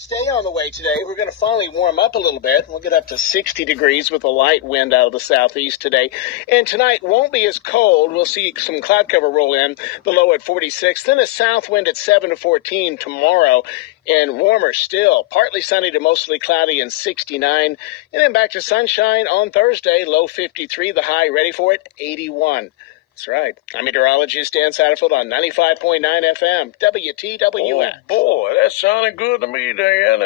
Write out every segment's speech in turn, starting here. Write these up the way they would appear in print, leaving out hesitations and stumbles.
Stay on the way today. We're going to finally warm up a little bit. We'll get up to 60 degrees with a light wind out of the southeast today. And tonight won't be as cold. We'll see some cloud cover roll in, the low at 46. Then a south wind at 7 to 14 tomorrow. And warmer still. Partly sunny to mostly cloudy and 69. And then back to sunshine on Thursday, low 53. The high, ready for it, 81. That's right. I'm meteorologist Dan Satterfield on 95.9 FM, WTWX. Oh, boy, that sounded good to me, Dan,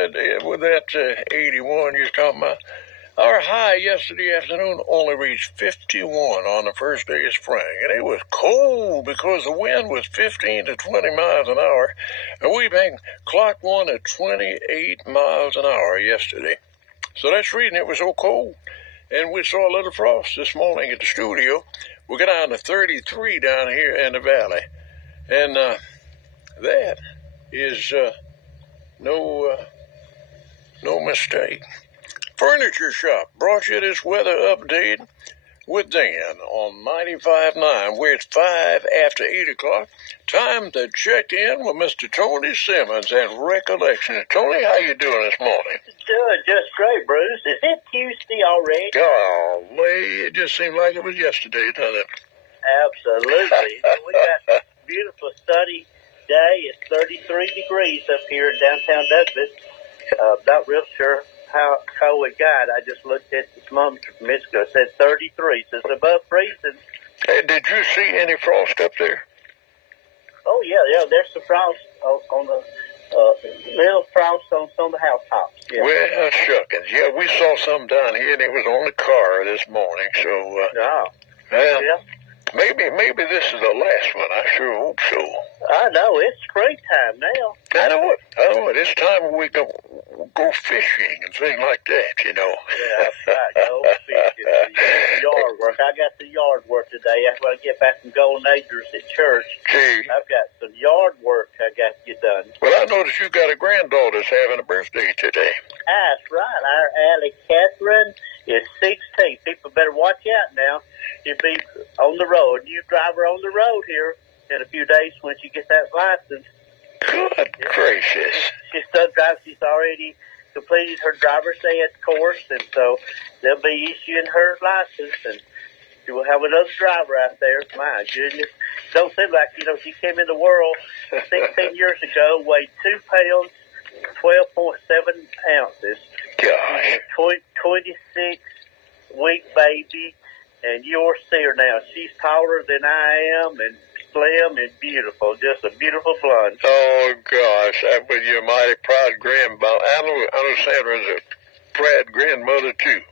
with that 81 you're talking about. Our high yesterday afternoon only reached 51 on the first day of spring, and it was cold because the wind was 15 to 20 miles an hour, and we been clocked one at 28 miles an hour yesterday. So that's the reason it was so cold. And we saw a little frost this morning at the studio. We got down to 33 down here in the valley. And that is no mistake. Furniture Shop brought you this weather update with Dan on 95.9, where it's 5 after 8 o'clock. Time to check in with Mr. Tony Simmons and Recollection. Tony, how you doing this morning? Doing just great, Bruce. Is it Tuesday already? Golly, it just seemed like it was yesterday, doesn't it? Absolutely. We got a beautiful sunny day. It's 33 degrees up here in downtown Douglas. Not real sure how cold it got. I just looked at the thermometer from Mexico. It said 33, so it's above freezing. Hey, did you see any frost up there? Oh, yeah. There's some frost on the little frost on some of the housetops. Yeah. Well, shuckins. Yeah, we saw some down here, and it was on the car this morning. So, Yeah. Maybe this is the last one. I sure hope so. I know. It's springtime now. I know it. It's time we go fishing and things like that, you know. Yeah, that's right. Go fishing. Yard work. I got the yard work today. After I get back from Golden Acres at church, Gee. I've got some yard work I got to get done. Well, I noticed you got a granddaughter that's having a birthday today. That's right. Our Allie Catherine is 16. People better watch out now. She'll be on the road. You drive her on the road here in a few days when she gets that license. Good gracious. She's still driving. She's already completed her driver's ed course, and so they'll be issuing her license, and she will have another driver out there. My goodness. Don't seem like, she came in the world 16 years ago, weighed 2 pounds, 12.7 ounces. Gosh. 26-week baby, and you'll see her now. She's taller than I am, and slim and beautiful, just a beautiful blonde. Oh, gosh, that was your mighty proud grandmother. I know Sandra's a proud grandmother, too.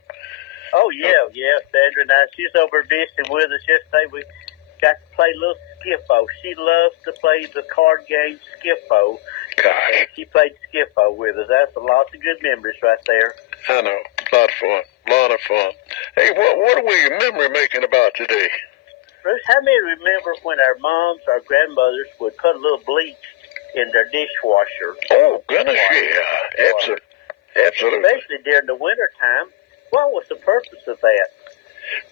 Oh, yeah, Sandra and I, she's over visiting with us yesterday. We got to play a little Skiffo. She loves to play the card game Skiffo. Gosh. She played Skiffo with us. That's lots of good memories right there. I know, a lot of fun. Hey, what are we memory making about today? Bruce, how many remember when our moms, our grandmothers would put a little bleach in their dishwasher? Oh, goodness, yeah. Absolutely. Especially during the winter time. What was the purpose of that?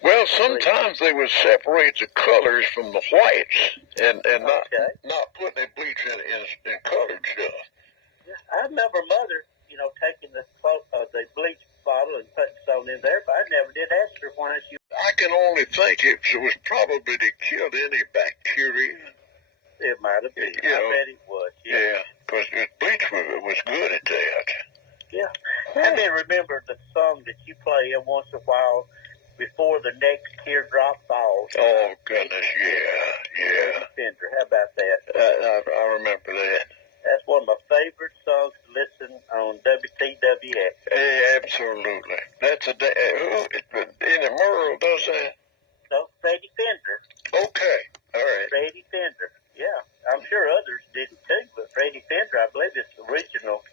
Well, sometimes they would separate the colors from the whites and not put any bleach in colored stuff. I remember Mother, taking the bleach bottle and putting some in there, but I never did ask her why she... I can only think it was probably to kill any bacteria. It might have been. I bet it was. Yeah, because bleach was good at that. Yeah. I may remember the song that you play once in a while before the next teardrop falls. Oh, goodness, yeah. Fender, how about that? I remember that. That's one of my favorite songs to listen on WTWX. Absolutely. That's any Merle does that? No, Freddie Fender. Okay, all right. Freddie Fender, yeah. I'm sure others didn't too, but Freddie Fender, I believe, is the original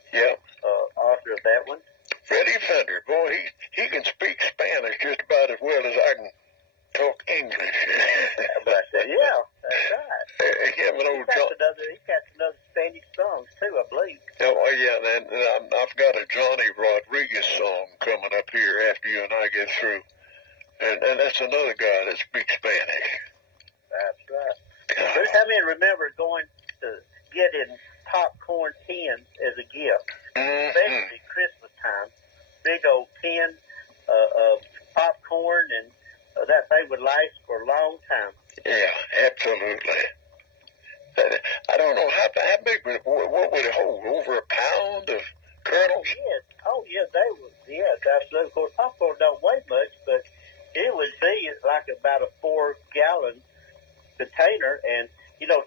author of that one. Freddie Fender, boy, he can speak Spanish just about as well as I can talk English. How about that? Yeah, that's right. Him and old John. He got some other Spanish songs too, I believe. Oh, yeah, and I've got a Johnny Rodriguez song coming up here after you and I get through. And that's another guy that speaks Spanish. That's right. Bruce, how many remember going to get in popcorn tins as a gift? Mm-hmm. pound of kernels? Oh, yeah, they would. Yes, absolutely. Of course, popcorn don't weigh much, but it would be like about a 4-gallon container. And,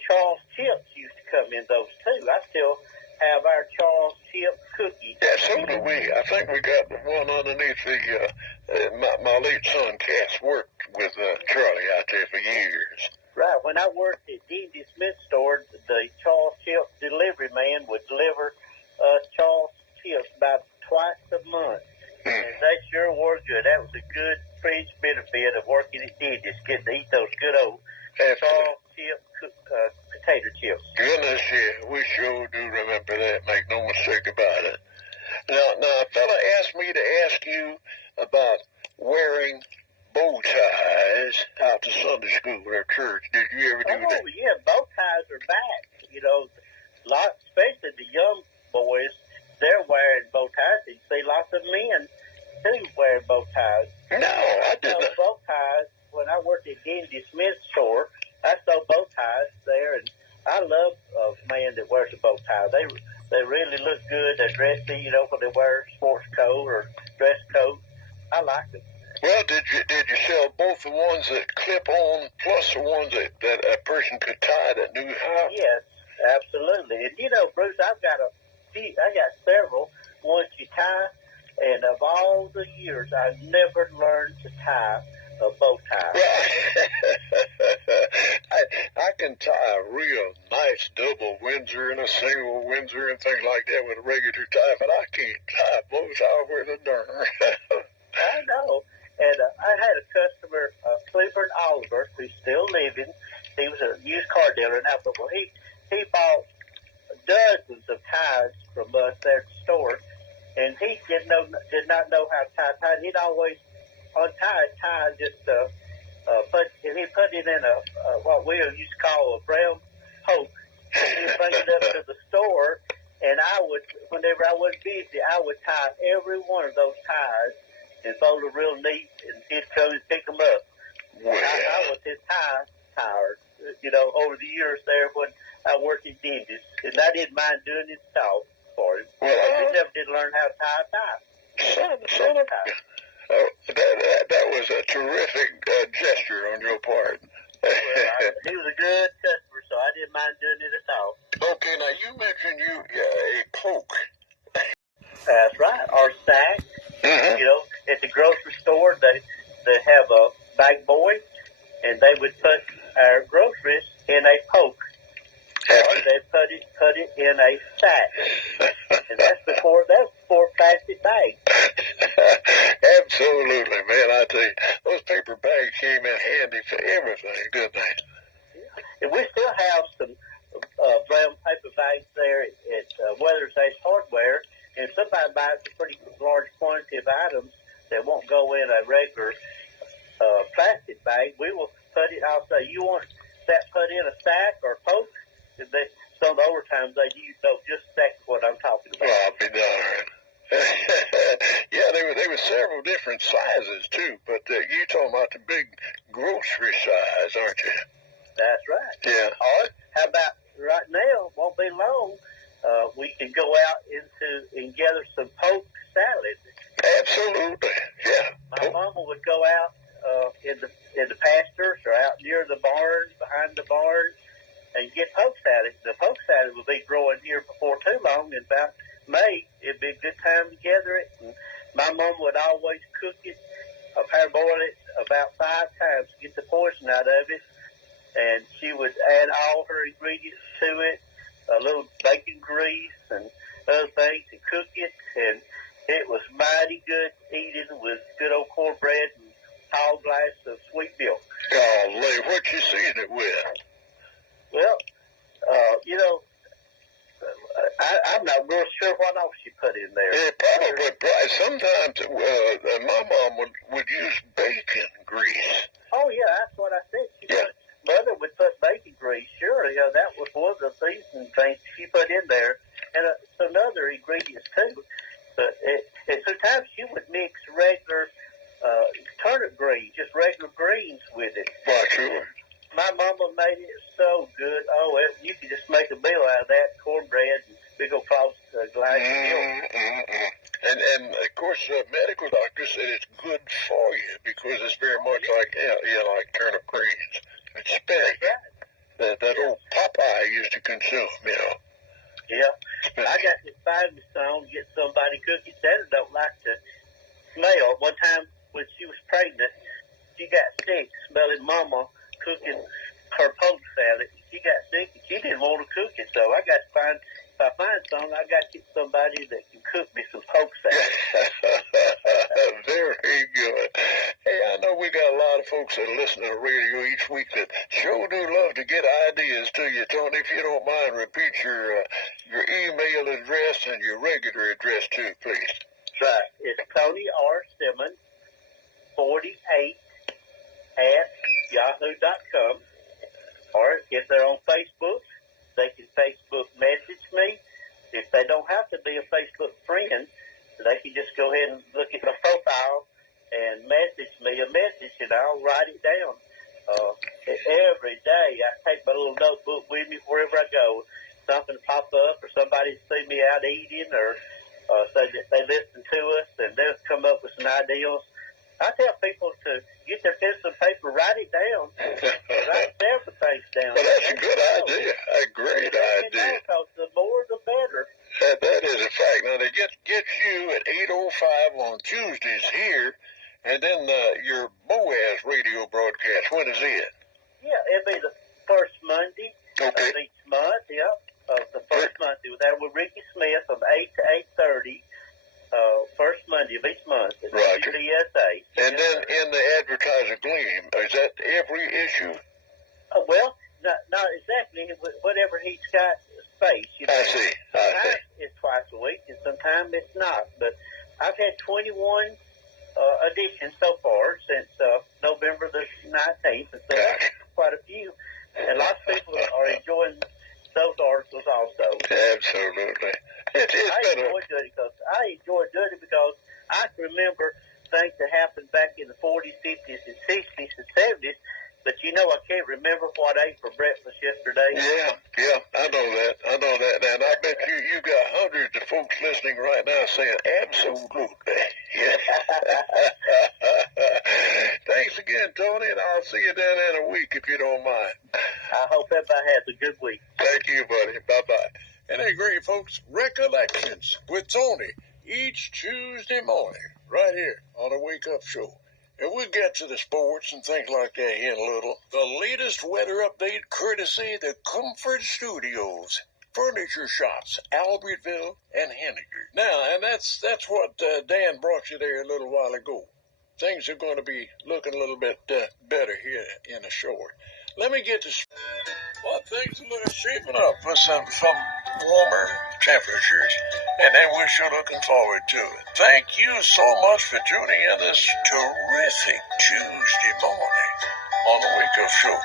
Charles chips used to come in those, too. I still have our Charles chip cookies. Yeah, so do we. I think we got the one underneath my late son Cass worked with Charlie out there for years. Right. When I worked at D&D Smith store, the Charles chip delivery man would deliver Charles chips about twice a month. And they sure were good. That was a good fringe benefit of working at D&D, just getting to eat those good old Charles chip potato chips. Goodness, yeah, we sure do remember that. Make no mistake about it. Now, a fella asked me to ask you about wearing bow ties out to Sunday school or church. Did you ever do that? Oh, yeah, bow ties are back. Especially the young boys, they're wearing bow ties. You see lots of men, too, wearing bow ties. No, I didn't. Bow ties, when I worked at D&D Smith store, I saw bow ties there, and I love a man that wears a bow tie. They really look good. They're dressy, when they wear a sports coat or dress coat. I like them. Well, did you sell both the ones that clip on plus the ones that a person could tie that knew how? Yes, absolutely. And Bruce, I got several ones you tie, and of all the years, I've never learned to tie a bow tie. I can tie a real nice double Windsor and a single Windsor and things like that with a regular tie, but I can't tie both out with a darn. I know. And I had a customer, Clifford Oliver, who's still living. He was a used car dealer in Alphaville. He bought dozens of ties from us there at the store, and he did not know how to tie ties. He'd always untie his tie, just he put it in what we used to call a brown poke. He'd bring it up to the store, and whenever I was busy, I would tie every one of those ties and fold it real neat, and he'd come and pick them up. Well, I was his tire, over the years there when I worked at Denny's, and I didn't mind doing his talk for him. Well, he never did learn how to tie a tie. That was a terrific gesture on your part. He was a good customer, so I didn't mind doing it at all. Okay, now you mentioned a poke. That's right, or sack. Mm-hmm. At the grocery store, they have a bag boy, and they would put our groceries in a poke, or they put it in a sack, and that's before plastic bags. Absolutely, man. I tell you, those paper bags came in handy for everything, didn't they? Yeah. And we still have some brown paper bags there at Weathers Ace Hardware, and if somebody buys a pretty large quantity of items that won't go in a regular plastic bag, we will put it. I'll say, you want that put in a sack or poke? Some of the overtimes they know just exactly what I'm talking about. Well, I'll be darned. Yeah, they were several different sizes too, but you talking about the big grocery size, aren't you? That's right. Yeah. Or how about right now? Won't be long. We can go out and gather some poke salad. Absolutely. Yeah. My mama would go out in the pastures or out near the barn, behind the barn, and get poke salad. The poke salad will be growing here before too long. In about May, it'd be a good time to gather it. And my mom would always cook it, parboil it about 5 times to get the poison out of it. And she would add all her ingredients to it, a little bacon grease and other things, and cook it. And it was mighty good eating with good old cornbread and a tall glass of sweet milk. Golly, what you season it with? Well, I'm not real sure what else she put in there. Yeah, probably. Sometimes my mom would use bacon grease. Oh, yeah, that's what I said. Mother would put bacon grease. Sure, that was one of the seasoning things she put in there. And some other ingredients, too. But and sometimes she would mix regular turnip greens, just regular greens with it. Why, sure. My mama made it so good. Oh, you could just make a meal out of that, cornbread and big old glass of And of course, medical doctors said it's good for you because it's very much like like turnip greens and spinach. That old Popeye used to consume, Yeah. I got to find me some, get somebody cooking. Sandra don't like to smell. One time when she was pregnant, she got sick smelling Mama cooking her poke salad. She got sick and she didn't want to cook it. So I got to find, if I find some, I got to get somebody that can cook me some poke salad. Very good. Hey, I know we got a lot of folks that listen to the radio each week that sure do love to get ideas to you, Tony. If you don't mind, repeat your email address and your regular address too, please. Right. It's Tony R. Simmons, 48 at yahoo.com. Or if they're on Facebook, they can Facebook message me. If they don't have to be a Facebook friend, they can just go ahead and look at my profile and message me a message, and I'll write it down. Every day I take my little notebook with me wherever I go. Something pop up, or somebody see me out eating, or say that they listen to us, and they'll come up with some ideas. I tell people to get their pencil and paper, write it down, write several things down. Well, that's a good idea. A great idea. Because the more, the better. That is a fact. Now, they get you at 8:05 on Tuesdays here, and then your Boaz radio broadcast. When is it? Yeah, it'll be the first Monday of each month. Yep, the first Monday. That with Ricky Smith from 8 to 8:30. First Monday of each month. It's CSA. And then in the Advertiser Gleam, is that every issue? Well, not exactly. Whatever he's got space. I see. Sometimes it's twice a week, and sometimes it's not. But I've had 21 editions so far since November the 19th, and so quite a few. And lots of people are enjoying those articles also. Absolutely. I enjoy doing it because I can remember things that happened back in the 40s, 50s, and 60s, and 70s. But I can't remember what I ate for breakfast yesterday. Yeah, I know that. And I bet you got hundreds of folks listening right now saying, absolutely. Yeah. Thanks again, Tony, and I'll see you down there in a week if you don't mind. I hope everybody has a good week. Thank you, buddy. Bye-bye. And hey, great folks, Recollections with Tony each Tuesday morning right here on the Wake Up Show. And we'll get to the sports and things like that here in a little. The latest weather update courtesy the Comfort Studios, Furniture Shops, Albertville, and Henniger. Now, and that's what Dan brought you there a little while ago. Things are going to be looking a little bit better here in a short. Let me get to... Well, things are shaping up for some warmer temperatures, and then we're sure looking forward to it. Thank you so much for tuning in this terrific Tuesday morning on the Wake Up Show.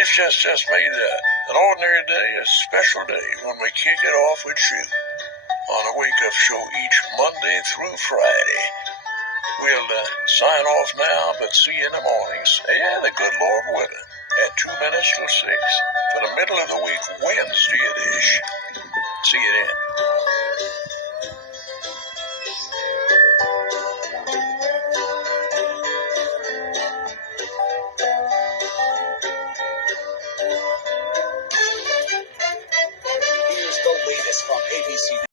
It's just made an ordinary day a special day when we kick it off with you on the Wake Up Show each Monday through Friday. We'll sign off now, but see you in the mornings, and the good Lord willing, at 2 minutes till 6 for the middle of the week, Wednesday edition. See you then. Here's the latest from ABC.